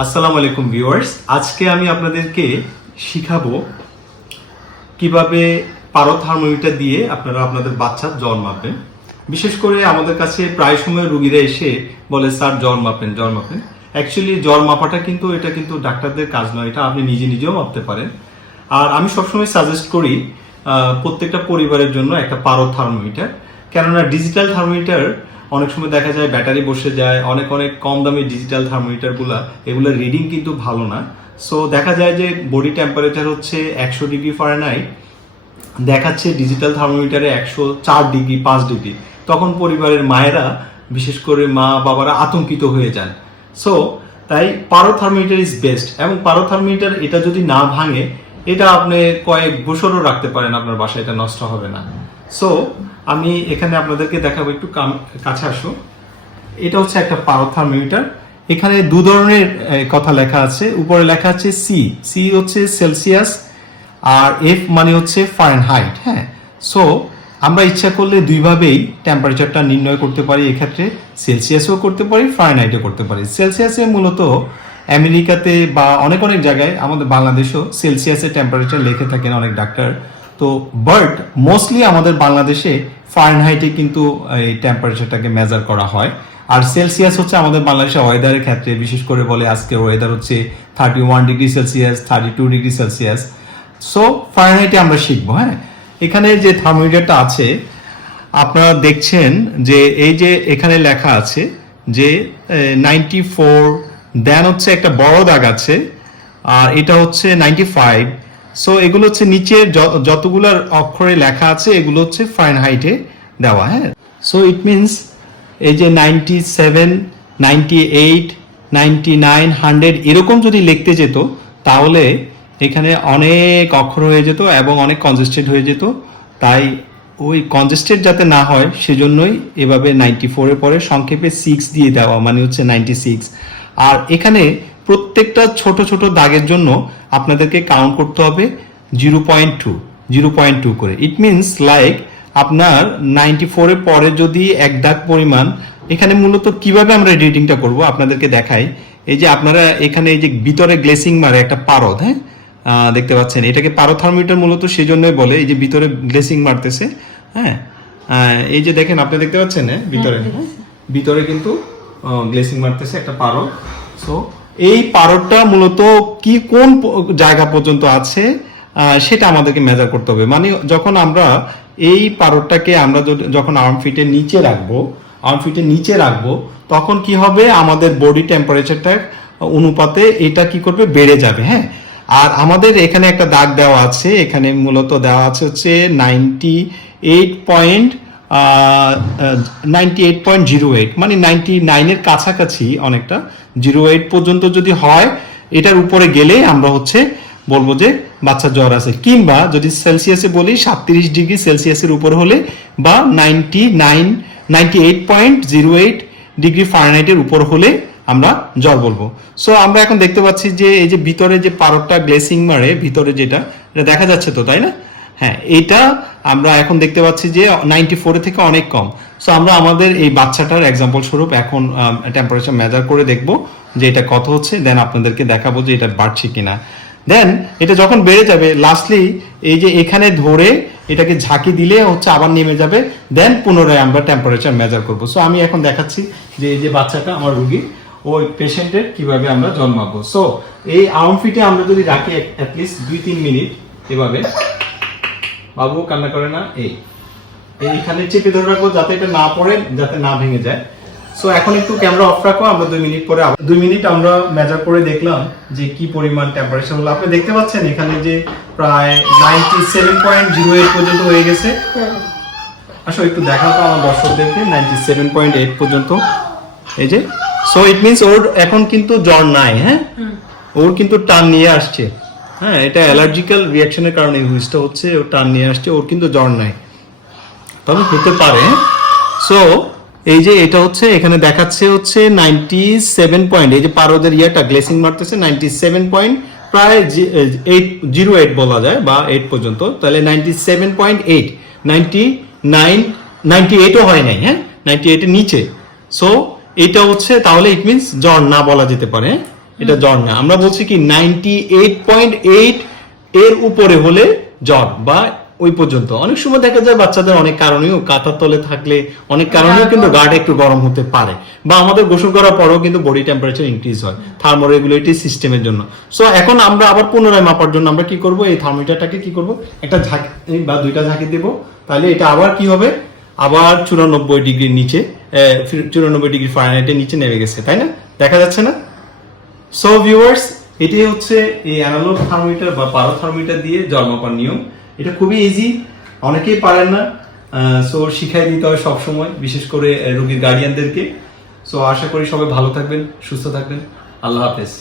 আসসালামু আলাইকুম ভিউয়ার্স। আজকে আমি আপনাদেরকে শিখাবো কীভাবে পারো থার্মোমিটার দিয়ে আপনারা আপনাদের বাচ্চার জ্বর মাপবেন। বিশেষ করে আমাদের কাছে প্রায় সময় রুগীরা এসে বলে, স্যার, জ্বর মাপেন জ্বর মাপেন। অ্যাকচুয়ালি জ্বর মাপাটা কিন্তু, এটা কিন্তু ডাক্তারদের কাজ নয়, এটা আপনি নিজে নিজেও মাপতে পারেন। আর আমি সবসময় সাজেস্ট করি প্রত্যেকটা পরিবারের জন্য একটা পারো থার্মোমিটার কেননা ডিজিটাল থার্মোমিটার অনেক সময় দেখা যায় ব্যাটারি বসে যায়, অনেক অনেক কম দামি ডিজিটাল থার্মোমিটারগুলো এগুলোর রিডিং কিন্তু ভালো না। সো দেখা যায় যে বডি টেম্পারেচার হচ্ছে একশো ডিগ্রি ফারেনহাইট দেখাচ্ছে ডিজিটাল থার্মোমিটারে একশো চার ডিগ্রি, পাঁচ ডিগ্রি। তখন পরিবারের মায়েরা, বিশেষ করে মা বাবারা আতঙ্কিত হয়ে যান। সো তাই পারো থার্মোমিটার ইজ বেস্ট এবং পারো থার্মোমিটার এটা যদি না ভাঙে এটা আপনি কয়েক বছরও রাখতে পারেন, আপনার বাসায় এটা নষ্ট হবে না। সো আমি এখানে আপনাদেরকে দেখাবো, একটু কাছে আসো। এটা হচ্ছে একটা পারো থার্মোমিটার এখানে দু ধরনের কথা লেখা আছে। উপরে লেখা আছে সি সি হচ্ছে সেলসিয়াস আর এফ মানে হচ্ছে ফারেনহাইট হ্যাঁ? সো আমরা ইচ্ছা করলে দুইভাবেই টেম্পারেচারটা নির্ণয় করতে পারি। এক্ষেত্রে সেলসিয়াসও করতে পারি ফারেনহাইটও করতে পারি। সেলসিয়াসে মূলত আমেরিকাতে বা অনেক অনেক জায়গায় আমাদের বাংলাদেশেও সেলসিয়াসের টেম্পারেচার লিখে থাকেন অনেক ডাক্তার তো বাট মোস্টলি আমাদের বাংলাদেশে ফারেনহাইটে কিন্তু এই টেম্পারেচারটাকে মেজার করা হয়। আর সেলসিয়াস হচ্ছে আমাদের বাংলাদেশের ওয়েদারের ক্ষেত্রে, বিশেষ করে বলে আজকে ওয়েদার হচ্ছে thirty one degree Celsius thirty two degree Celsius so ফারেনহাইটে আমরা শিখব হ্যাঁ? এখানে যে থার্মোমিটারটা আছে, আপনারা দেখছেন যে এই যে এখানে লেখা আছে যে নাইনটি ফোর দেন হচ্ছে একটা বড় দাগ আছে, আর এটা হচ্ছে নাইনটি ফাইভ সো এগুলো হচ্ছে নিচের যতগুলার অক্ষরে লেখা আছে, এগুলো হচ্ছে ফাইন হাইটে দেওয়া হ্যাঁ? সো ইট মিনস এই যে ninety seven ninety eight ninety nine hundred এরকম যদি লিখতে যেত, তাহলে এখানে অনেক অক্ষর হয়ে যেত এবং অনেক কনজেস্টেড হয়ে যেত। তাই ওই কনজেস্টেড যাতে না হয়, সেজন্যই এভাবে নাইনটি ফোরের পরে সংক্ষেপে সিক্স দিয়ে দেওয়া মানে হচ্ছে নাইনটি সিক্স আর এখানে প্রত্যেকটা ছোট ছোট দাগের জন্য আপনাদেরকে কাউন্ট করতে হবে zero point two zero point two করে। ইট মিনস লাইক আপনার নাইনটি ফোরের পরে যদি এক দাগ পরিমাণ এখানে মূলত কীভাবে আমরা এডিটিংটা করব আপনাদেরকে দেখাই। এই যে আপনারা এখানে এই যে ভিতরে গ্লেসিং মারে একটা পারদ হ্যাঁ? দেখতে পাচ্ছেন। এটাকে পারোথার্মিটার মূলত সেই জন্যই বলে এই যে ভিতরে গ্লেসিং মারতেছে হ্যাঁ? এই যে দেখেন আপনি দেখতে পাচ্ছেন হ্যাঁ? ভিতরে। ভিতরে কিন্তু গ্লেসিং মারতেছে একটা পারদ সো এই পারদটা মূলত কি কোন জায়গা পর্যন্ত আছে সেটা আমাদেরকে মেজার করতে হবে। মানে যখন আমরা এই পারদটাকে আমরা যখন আর্ম ফিটের নিচে রাখব আর্ম ফিটের নিচে রাখব, তখন কি হবে? আমাদের বডি টেম্পারেচারটা অনুপাতে এটা কি করবে? বেড়ে যাবে হ্যাঁ? আর আমাদের এখানে একটা দাগ দেওয়া আছে, এখানে মূলত দেওয়া আছে হচ্ছে ninety eight point ninety eight point zero eight মানে নাইনটি নাইনের কাছাকাছি অনেকটা। জিরো এইট পর্যন্ত যদি হয়, এটার উপরে গেলে আমরা হচ্ছে বলব যে বাচ্চা জ্বর আছে। কিংবা যদি সেলসিয়াসে বলি, সাতত্রিশ ডিগ্রি সেলসিয়াসের উপর হলে বা ninety nine ninety eight point zero eight degree ফারেনহাইটের উপর হলে আমরা জ্বর বলব। সো আমরা এখন দেখতে পাচ্ছি যে এই যে ভিতরে যে পারকটা গ্লেসিং মারে ভিতরে যেটা, এটা দেখা যাচ্ছে তো, তাই না? হ্যাঁ এটা আমরা এখন দেখতে পাচ্ছি যে নাইনটি ফোরে থেকে অনেক কম। সো আমরা আমাদের এই বাচ্চাটার এক্সাম্পল স্বরূপ এখন টেম্পারেচার মেজার করে দেখব যে এটা কত হচ্ছে দেন আপনাদেরকে দেখাবো যে এটা বাড়ছে কিনা। দেন এটা যখন বেড়ে যাবে লাস্টলি এই যে এখানে ধরে এটাকে ঝাঁকি দিলে হচ্ছে আবার নেমে যাবে দেন পুনরায় আমরা টেম্পারেচার মেজার করব। সো আমি এখন দেখাচ্ছি যে এই যে বাচ্চাটা আমার রুগী, ওই পেশেন্টের কীভাবে আমরা জন্মাবো। সো এই আর্ম ফিটে আমরা যদি রাখি অ্যাটলিস্ট দুই তিন মিনিট এভাবে বাবু কান্না করে না? এই। এইখানে চেপে ধরে রাখব যাতে এটা না পড়ে যাতে না ভেঙে যায়। সো এখন একটু ক্যামেরা অফ রাখো আমরা দুই মিনিট পরে দুই মিনিট আমরা মেজার করে দেখলাম যে কি পরিমাণ টেম্পারেচার হলো। আপনি দেখতে পাচ্ছেন এখানে যে প্রায় ninety seven point zero eight পর্যন্ত হয়ে গেছে। আসলে একটু দেখাতো আমার দর্শকদেরকে নাইনটি সেভেন পয়েন্ট এইট পর্যন্ত। এই যে। সো ইট মিনস ওর এখন কিন্তু জ্বর নাই হ্যাঁ? ওর কিন্তু টান নিয়ে আসছে। হ্যাঁ এটা অ্যালার্জিক্যাল রিয়াকশনের কারণে হুইসটা হচ্ছে ওর টান নিয়ে আসছে, ওর কিন্তু জ্বর নাই। তবে হতে পারে। সো এই যে এটা হচ্ছে, এখানে দেখাচ্ছে হচ্ছে নাইনটি সেভেন পয়েন্ট এই যে পারদের ইয়াটা, গ্লেসিং মারতেছে নাইনটি সেভেন পয়েন্ট প্রায় এইট জিরো এইট বলা যায়, বা এইট পর্যন্ত। তাহলে ninety seven point eight ninety nine ninety এইটও হয় নাই হ্যাঁ? নাইনটি এইটের নিচে। সো এটা হচ্ছে, তাহলে ইট মিনস জ্বর না বলা যেতে পারে? এটা জ্বর না। আমরা বলছি কি নাইনটি এইট পয়েন্ট এইট এর উপরে হলে জ্বর বা ওই পর্যন্ত। অনেক সময় দেখা যায় বাচ্চাদের অনেক কারণেও কাঁথার তলে থাকলে অনেক কারণেও কিন্তু গাটা একটু গরম হতে পারে বা আমাদের গোসল করার পরেও কিন্তু বডি টেম্পারেচার ইনক্রিজ হয় থার্মোরেগুলেটরি সিস্টেমের জন্য। সো এখন আমরা আবার পুনরায় মাপার জন্য আমরা কি করব? এই থার্মোমিটারটাকে কি করব? একটা ঝাঁকি বা দুইটা ঝাঁকি দেব। তাহলে এটা আবার কি হবে? আবার চুরানব্বই ডিগ্রির নিচে চুরানব্বই ডিগ্রি ফারেনহাইটের নিচে নেমে গেছে তাই না? দেখা যাচ্ছে না? সো ভিউয়ার্স এটাই হচ্ছে এই অ্যানালগ থার্মোমিটার বা পারো থার্মোমিটার দিয়ে জল মাপার নিয়ম। এটা খুবই ইজি অনেকেই পারেন না সো শিখাই দিতে হয় সবসময়, বিশেষ করে রোগীর গার্ডিয়ানদেরকে সো আশা করি সবাই ভালো থাকবেন, সুস্থ থাকবেন। আল্লাহ হাফেজ।